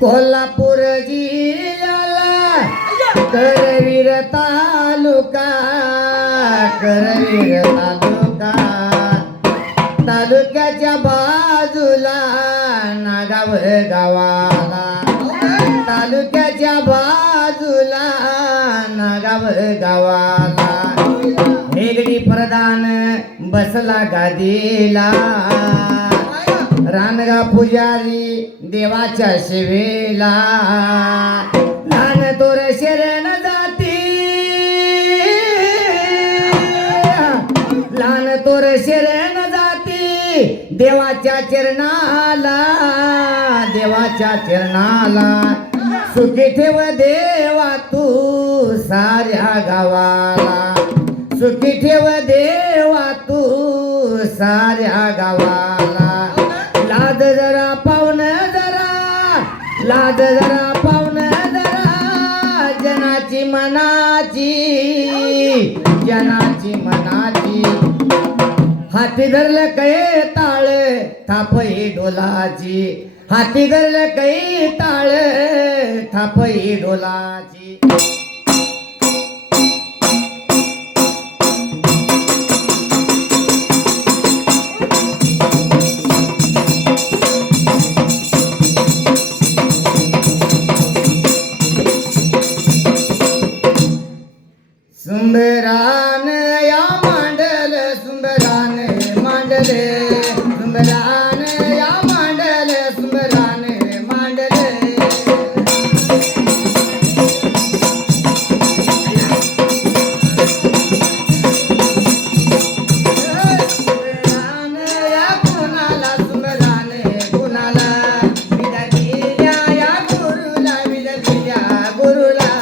कोल्हापूर जिल्ह्याला करवीर तालुका, करवीर तालुका, तालुक्याच्या बाजूला नागाव गावाला, तालुक्याच्या बाजूला नागाव गावाला हेगडी प्रधान बसला गादीला, रानगा पुजारी देवाच्या सेवेला, लहान तोर शरण जाती, लहान तोर शरण जाती देवाच्या चरणाला, देवाच्या चरणाला, सुखी ठेव देवा तू साऱ्या गावाला, सुखी ठेव देवा तू साऱ्या गावाला, लाज जरा पावन जरा, लाज जरा पावन जरा, जनाची मनाची, जनाची मनाची, हाती धरलं कै ताळ थापई डोलाची, हाती धरलं कै ताळ थापई डोलाची. सुंदरान या मांडल, सुंदरान मांडले, सुंदरान या मांडल, सुंदरान मांडले, सुंदरान या कुणाला, सुंदरान कुणाला, विदर्भिया या गुरुला, विदर्भिया गुरुला.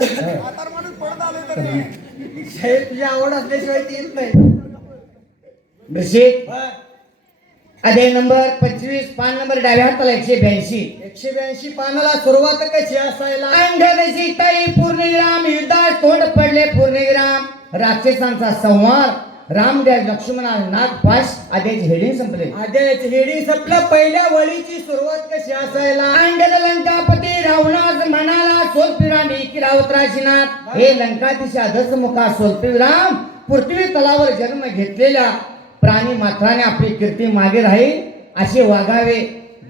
म्हातार माणूस पडत आले तर साहेब तुझी आवड असल्याशिवाय ती येत नाही. वृश्चिक अध्याय नंबर 25 पान नंबर डाव्या हाताला 182. 182 पानाला सुरुवात कशी असायला? अंधदशी ताई पूर्णविराम युद्धात तोंड पडले पूर्णविराम राक्षसांचा संहार रामदेव लक्ष्मणा नागपाश अध्यायाचे हेडिंग संपले. अध्यायाची हेडी संपलं. पहिल्या वळीची सुरुवात कशी असायला? अंगद लंकापती रावणास म्हणाला सोलपिराम की रावत्राशीनाथ हे लंकाधीशा दसमुखा सोलपिराम पृथ्वी तलावर जन्म घेतलेल्या प्राणी मात्राने आपली कीर्ती मागे राहील असे वागावे.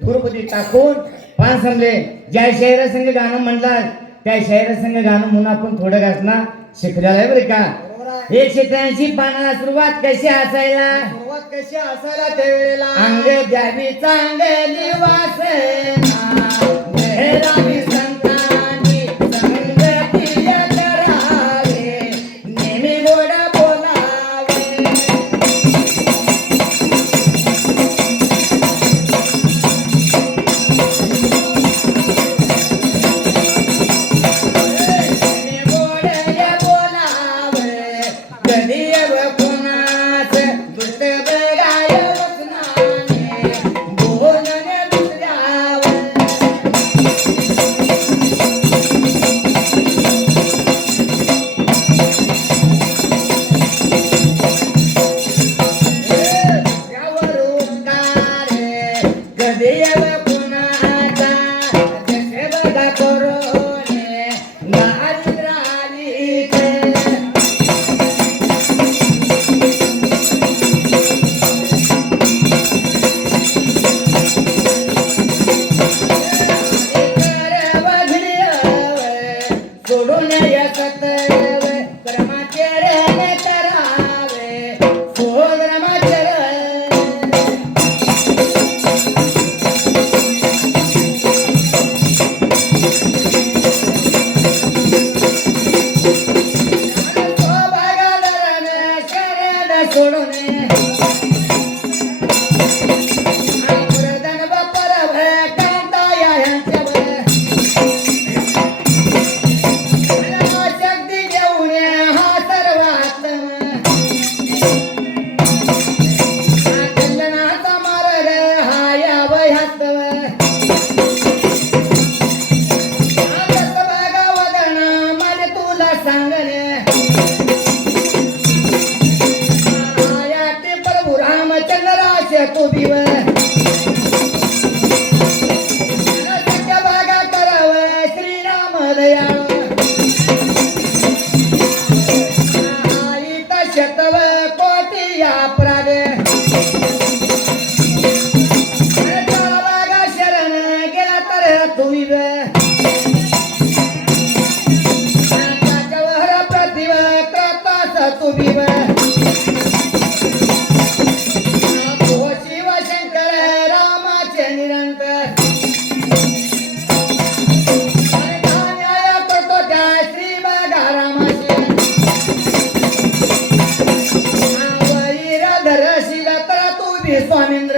धुरपती टाकून पान समले. ज्या शाहीर संघ गाणं म्हणतात त्या शाहीर संघ गाणं म्हणून आपण थोडं घासना शिकलेलं आहे बरं का. 183 पानाला सुरुवात कशी असायला? सुरुवात कशी असायला त्यावेळेला? अंग द्यावी चांगली वासना गैरावी संतांनी संगती करावे नेहमी गोड बोलावे. नेहमी गोड बोलावे कधी कोणाच दुष्ट बघाय वचनाने बोलणे दुसऱ्यावर. दुसऱ्यावर उपकार कधी कोणाचा जसे बघा करोने नारी राली सोडून येतात कर्माचरण करावे सोधर्माचरण. सौभाग्यधरण शरण सोडून प्रधान बापर भय कांता यांच्यावर शक्ती घेऊन हा सर्व कल्याणाचा मार्ग हा या वह्यास्तव भागवदना मला तुला सांगणे या ते प्रभू रामचंद्राचे तू बिव भागा कराव श्रीराम दयाळ शतव कोटी अपराध बागा शरण गेला तर तुम्ही त्याच्यावर प्रतिभ करतास तुम्ही शिव शंकर रामाचे निरंतर न्याय करतो त्या श्री बागा रामाचे धरशीला तर तू भी स्वामींद्र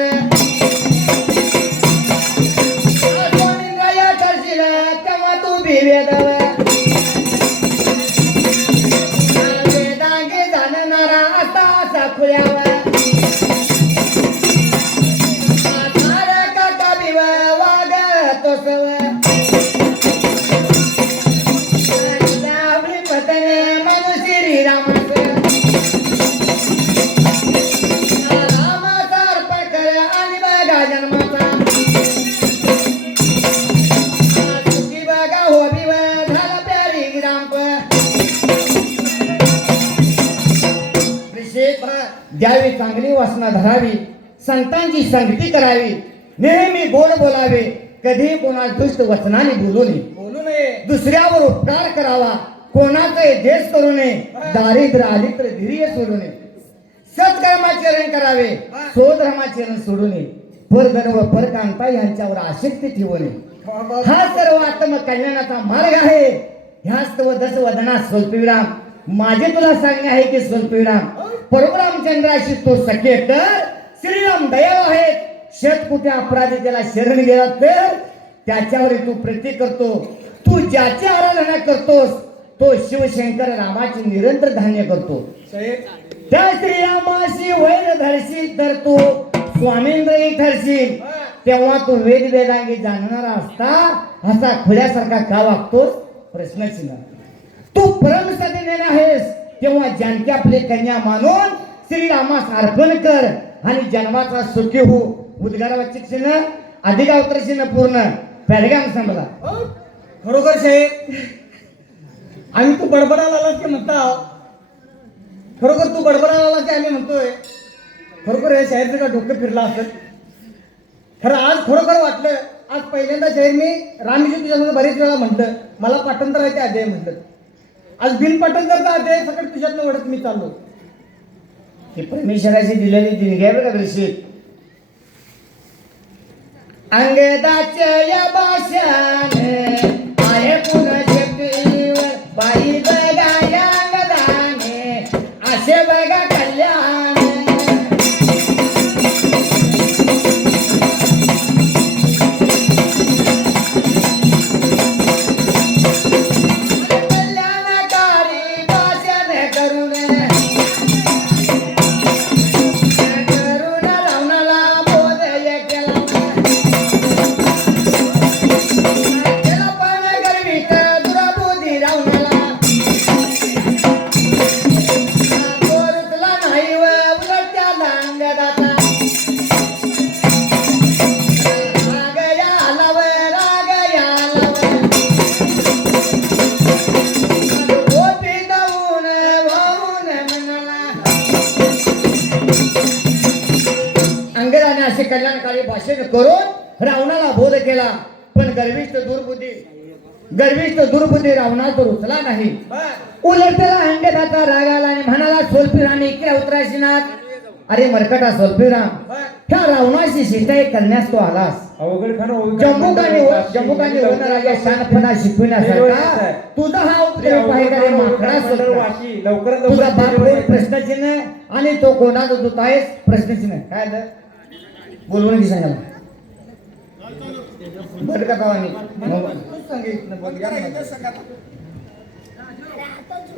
स्वामींद्र या करशीला तेव्हा तू भी वेदव वेदांगी जाणणारा असा असा खुल्यावर काका बिव वाग तोसव पतने मनु श्रीरामाचं रामाचा अर्पण कर आणि बघा जन्माचा सुखी बघा हो बिव झाला प्यारी रामप. विषेप द्यावी चांगली वासना धरावी संतांची संगती करावी नेहमी गोड बोलावे कधी कोणा दुष्ट वचनाने बोलू नये बोलू नये. दुसऱ्यावर उपकार करावा कोणाचे देश करू नये दारिद्र्य आली तर धैर्य सोडू नये सत्कर्माचरण करावे स्वधर्माचरण सोडू नये परधर्म परकांता यांच्यावर आसक्ती ठेवू नये. हा सर्व आत्मकल्याणाचा मार्ग आहे. ह्यास्तव दस वदना स्वल्पविराम माझे तुला सांगणे आहे की स्वल्पविराम परशुरामचंद्राशी तो सख्य कर. श्रीराम दयाळू आहेत. शतकोटी अपराधी त्याला शरण गेला तर त्याच्यावर तू प्रीती करतो. तू ज्याची आराधना करतोस तो शिवशंकर रामाचे निरंतर धान्य करतो. साहेब त्या श्रीरामाशी वैर धरशील तर तू स्वामींद्रही ठरशील. तेव्हा तू वेद वेदांगी जाणणारा असता असा खुल्यासारखा का वागतोस? प्रश्नचिन्ह. तू परमसतीने आहेस तेव्हा जानकी आपले कन्या मानून श्रीरामास अर्पण कर आणि जन्माचा सुखी हो. उद्गारावरचे चिन्ह अधिकावतर चिन्ह पूर्ण पॅरेग्राम संपला. खरोखर साहेब आम्ही तू बडबडायला आलास की म्हणता. खरोखर तू बडबडायला आलास की आम्ही म्हणतोय. खरोखर हे शाहीरचं का डोकं फिरलं असत. खरं आज खरोखर वाटलं. आज पहिल्यांदा शाहीर मी रामजी तुझ्यासमोर बरेच वेळा म्हटलं मला पाठांतराचे अध्याय म्हटलं. आज बिन पाठांतरचा अध्याय सगळं तुझ्यातनं ओढत मी चाललो. ही परमेश्वराची दिलेली देणगी आहे बरं का दृष्टी. अंगदाच्या या भाषाने आहे पुन्हा शेतीवर बाई बघा या अंगदाने असे बघा कल्याण. कल्याणकारी भाषाने करून अंगदाने असे कल्याणकारी भाषण करून रावणाला बोध केला. पण गर्विष्ठ दुर्बुद्धी रावणाचा रुचला नाही. उलट त्याला अंगदाचा राग आला आणि म्हणाला सोलपिराने इकडे उतरायची नाथ. अरे मरकटा सोलपिराम ह्या रावणाशी शिष्टाई करण्यास तो आलास. जम्बुकाने वनराजा शानपणा शिकविण्यासारखा तुझा हा उपद्रव पाहिजे रे माकडा सोलपिरा. तुझा बाप कोण? प्रश्नचिन्ह. आणि तो कोणाचा दूत आहेस? प्रश्नचिन्ह. काय झालं बोलवून की सांगा बरं का भावानी.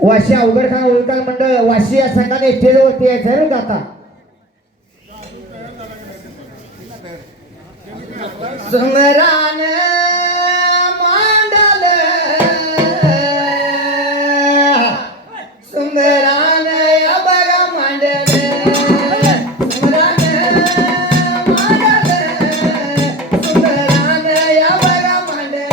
वाशी अवघड खान उलकाल मंडळ वाशी या संघाने स्टेजवरती यायचं का आता. सुमरान मांडल सुमरान या बघा मांडल सुमरान मांडल सुमरान या बघा मांडल.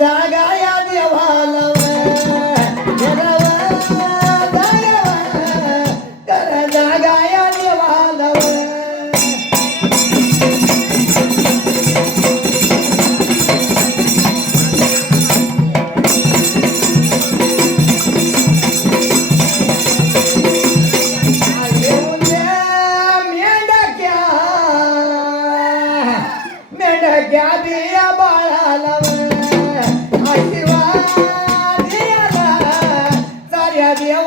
जागा या देवाला कर जागा या देवाला मेंढक्या बिया बाळाला आशीर्वाद द्यायला, साऱ्या देवा